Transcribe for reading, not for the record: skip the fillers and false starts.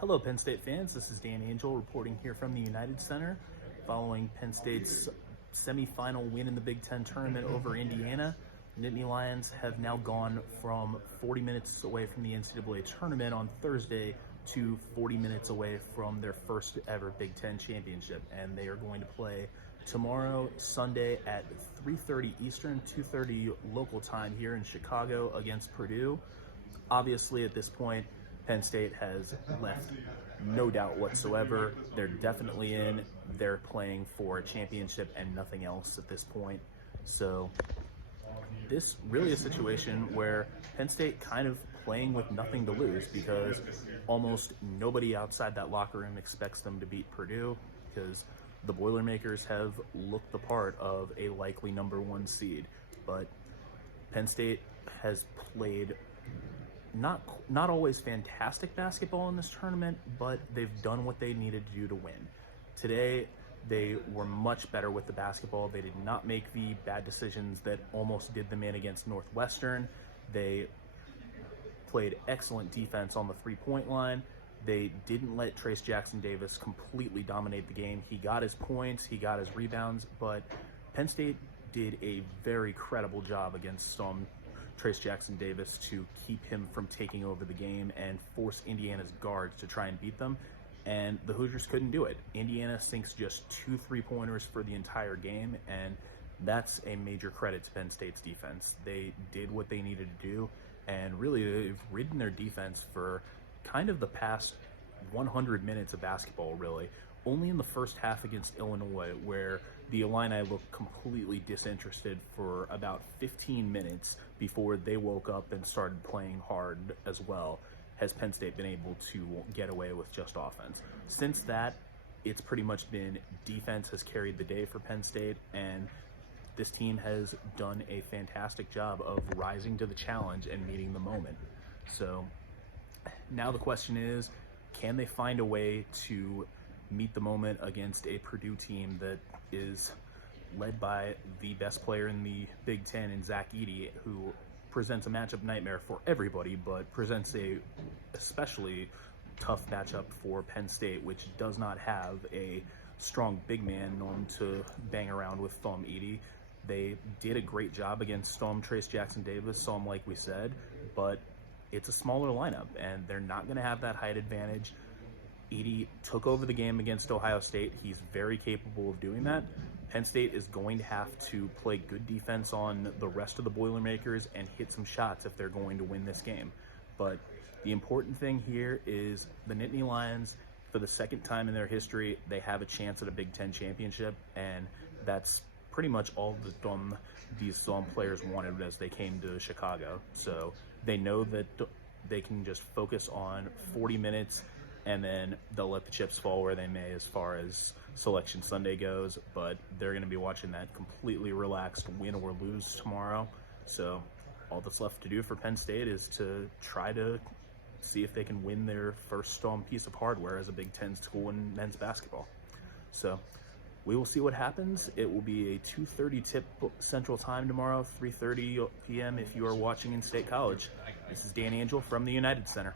Hello, Penn State fans. This is Dan Angell reporting here from the United Center following Penn State's semifinal win in the Big Ten tournament over Indiana. The Nittany Lions have now gone from 40 minutes away from the NCAA tournament on Thursday to 40 minutes away from their first ever Big Ten championship, and they are going to play tomorrow, Sunday at 3:30 Eastern, 2:30 local time here in Chicago against Purdue. Obviously, at this point, Penn State has left no doubt whatsoever. They're definitely in. They're playing for a championship and nothing else at this point. So this really is a situation where Penn State kind of playing with nothing to lose, because almost nobody outside that locker room expects them to beat Purdue, because the Boilermakers have looked the part of a likely #1 seed. But Penn State has played not always fantastic basketball in this tournament, but they've done what they needed to do to win. Today, they were much better with the basketball. They did not make the bad decisions that almost did them in against Northwestern. They played excellent defense on the three-point line. They didn't let Trayce Jackson-Davis completely dominate the game. He got his points, he got his rebounds, but Penn State did a very credible job against Trayce Jackson-Davis to keep him from taking over the game and force Indiana's guards to try and beat them, and the Hoosiers couldn't do it. Indiana sinks just 2 3-pointers for the entire game, and that's a major credit to Penn State's defense. They did what they needed to do, and really they've ridden their defense for kind of the past 100 minutes of basketball, really. Only in the first half against Illinois, where the Illini looked completely disinterested for about 15 minutes before they woke up and started playing hard as well, has Penn State been able to get away with just offense. Since that, it's pretty much been defense has carried the day for Penn State, and this team has done a fantastic job of rising to the challenge and meeting the moment. So now the question is, can they find a way to meet the moment against a Purdue team that is led by the best player in the Big Ten in Zach Edey, who presents a matchup nightmare for everybody, but presents a especially tough matchup for Penn State, which does not have a strong big man known to bang around with Edey. They did a great job against Trayce Jackson-Davis, like we said, but it's a smaller lineup, and they're not going to have that height advantage. Edey took over the game against Ohio State. He's very capable of doing that. Penn State is going to have to play good defense on the rest of the Boilermakers and hit some shots if they're going to win this game. But the important thing here is the Nittany Lions, for the second time in their history, they have a chance at a Big Ten championship, and that's pretty much all that these players wanted as they came to Chicago. So they know that they can just focus on 40 minutes, and then they'll let the chips fall where they may as far as Selection Sunday goes, but they're going to be watching that completely relaxed, win or lose tomorrow. So all that's left to do for Penn State is to try to see if they can win their first piece of hardware as a Big Ten school in men's basketball. So we will see what happens. It will be a 2:30 tip Central Time tomorrow, 3:30 p.m. if you are watching in State College. This is Dan Angell from the United Center.